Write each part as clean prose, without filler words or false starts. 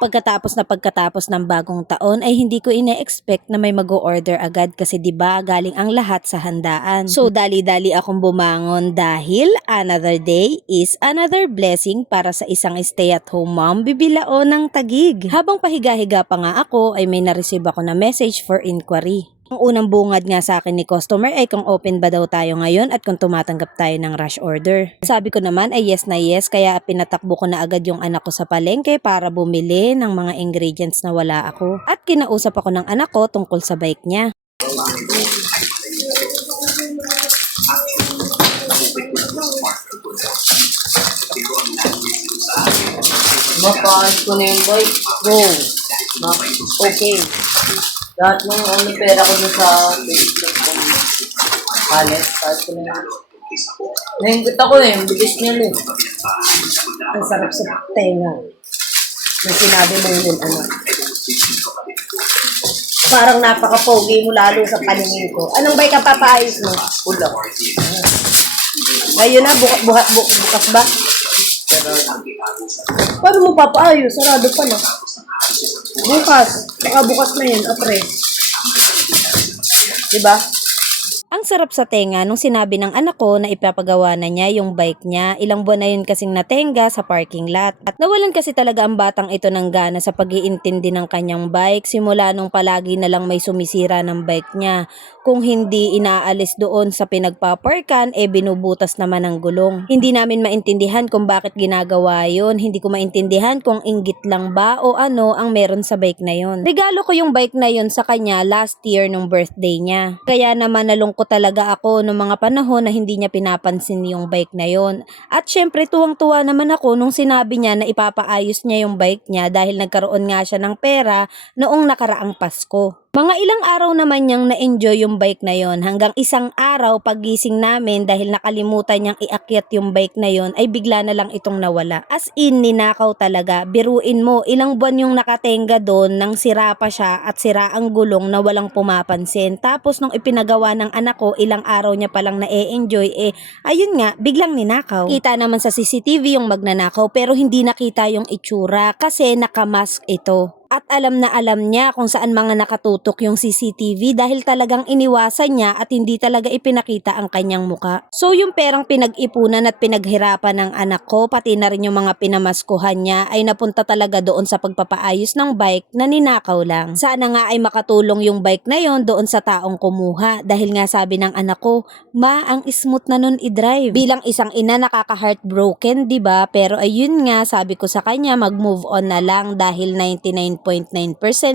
Pagkatapos ng bagong taon ay hindi ko ine-expect na may mag-o-order agad kasi 'di ba galing ang lahat sa handaan. So dali-dali akong bumangon dahil another day is another blessing para sa isang stay-at-home mom bibilao ng Taguig. Habang pahiga-higa pa nga ako ay may na-receive ako na message for inquiry. Ang unang bungad nga sa akin ni customer ay kung open ba daw tayo ngayon at kung tumatanggap tayo ng rush order. Sabi ko naman ay yes na yes, kaya pinatakbo ko na agad yung anak ko sa palengke para bumili ng mga ingredients na wala ako. At kinausap ako ng anak ko tungkol sa bike niya. Mapahal ko na yung bike. Go. Okay. Lahat ng pera ko sa Facebook ko. Halit. Pahal ko na yun. Nahinggit ako yung bilis niya eh. Ang sarap sa tenga. Na sinabi mo yun, anak. Parang napaka-pogi mo lalo sa paningin ko. Anong bike ang papaayos mo? Pula. Ngayon na, bukas ba? Paano mo papaayos? Sarado pa na. Bukas. Baka bukas na yun, apre. Diba? Ang sarap sa tenga nung sinabi ng anak ko na ipapagawa na niya yung bike niya. Ilang buwan na yun kasing natenga sa parking lot. At nawalan kasi talaga ang batang ito ng gana sa pag-iintindi ng kanyang bike. Simula nung palagi na lang may sumisira ng bike niya. Kung hindi inaalis doon sa pinagpaparkan, binubutas naman ang gulong. Hindi namin maintindihan kung bakit ginagawa yun. Hindi ko maintindihan kung inggit lang ba o ano ang meron sa bike na yun. Regalo ko yung bike na yun sa kanya last year nung birthday niya. Kaya naman nalungkot talaga ako noong mga panahon na hindi niya pinapansin yung bike na yun. At syempre tuwang-tuwa naman ako nung sinabi niya na ipapaayos niya yung bike niya dahil nagkaroon nga siya ng pera noong nakaraang Pasko. Mga ilang araw naman niyang na-enjoy yung bike na yon hanggang isang araw paggising namin dahil nakalimutan niyang iakyat yung bike na yon ay bigla na lang itong nawala. As in, ninakaw talaga. Biruin mo, ilang buwan yung nakatenga doon nang sira pa siya at sira ang gulong na walang pumapansin. Tapos nung ipinagawa ng anak ko, ilang araw niya palang na-enjoy ayun nga, biglang ninakaw. Kita naman sa CCTV yung magnanakaw pero hindi nakita yung itsura kasi nakamask ito. At alam na alam niya kung saan mga nakatutok yung CCTV dahil talagang iniwasan niya at hindi talaga ipinakita ang kanyang muka. So yung perang pinag-ipunan at pinaghirapan ng anak ko, pati na rin yung mga pinamaskuhan niya ay napunta talaga doon sa pagpapaayos ng bike na ninakaw lang. Sana nga ay makatulong yung bike na yon doon sa taong kumuha dahil nga sabi ng anak ko, ma, ang smooth na nun i-drive. Bilang isang ina nakaka-heartbroken, diba? Pero ayun nga, sabi ko sa kanya mag-move on na lang dahil 99.9%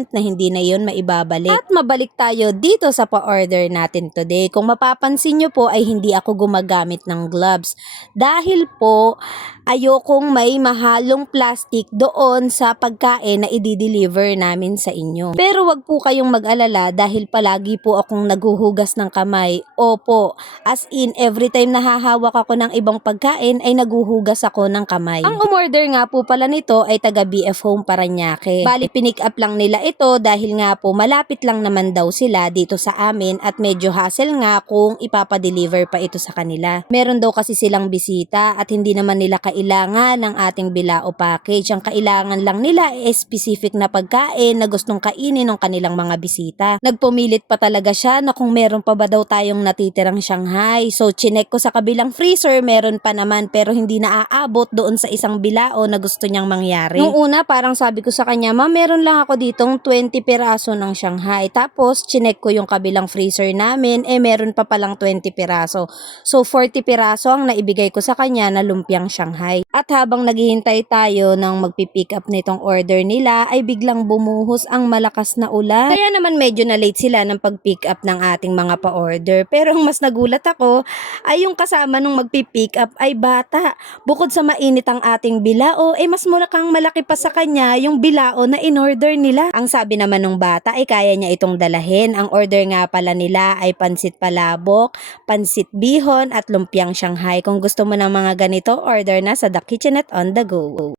na hindi na yun maibabalik. At mabalik tayo dito sa pa-order natin today. Kung mapapansin nyo po ay hindi ako gumagamit ng gloves. Dahil po ayokong may mahalong plastic doon sa pagkain na i-deliver namin sa inyo. Pero wag po kayong mag-alala dahil palagi po akong naghuhugas ng kamay. Opo, as in every time nahahawak ako ng ibang pagkain ay naghuhugas ako ng kamay. Ang umorder nga po pala nito ay taga BF Home Parañaque. Bali pinick up lang nila ito dahil nga po malapit lang naman daw sila dito sa amin at medyo hassle nga kung ipapadeliver pa ito sa kanila. Meron daw kasi silang bisita at hindi naman nila kailangan ng ating bilao package. Ang kailangan lang nila ay specific na pagkain na gustong kainin ng kanilang mga bisita. Nagpumilit pa talaga siya na kung meron pa ba daw tayong natitirang Shanghai. So chinek ko sa kabilang freezer, meron pa naman pero hindi naaabot doon sa isang bilao na gusto niyang mangyari. Nung una parang sabi ko sa kanya, ma, meron lang ako ditong 20 piraso ng Shanghai. Tapos, chinek ko yung kabilang freezer namin, meron pa palang 20 piraso. So, 40 piraso ang naibigay ko sa kanya na lumpiang Shanghai. At habang naghihintay tayo ng magpipick up nitong order nila, ay biglang bumuhos ang malakas na ulan. Kaya naman medyo na late sila ng pag-pick up ng ating mga pa-order. Pero ang mas nagulat ako, ay yung kasama nung magpipick up ay bata. Bukod sa mainit ang ating bilao, mas mukhang malaki pa sa kanya yung bilao na in-order nila. Ang sabi naman ng bata ay kaya niya itong dalahin. Ang order nga pala nila ay pansit palabok, pansit bihon at lumpiang Shanghai. Kung gusto mo ng mga ganito, order na sa The Kitchenette on the Go.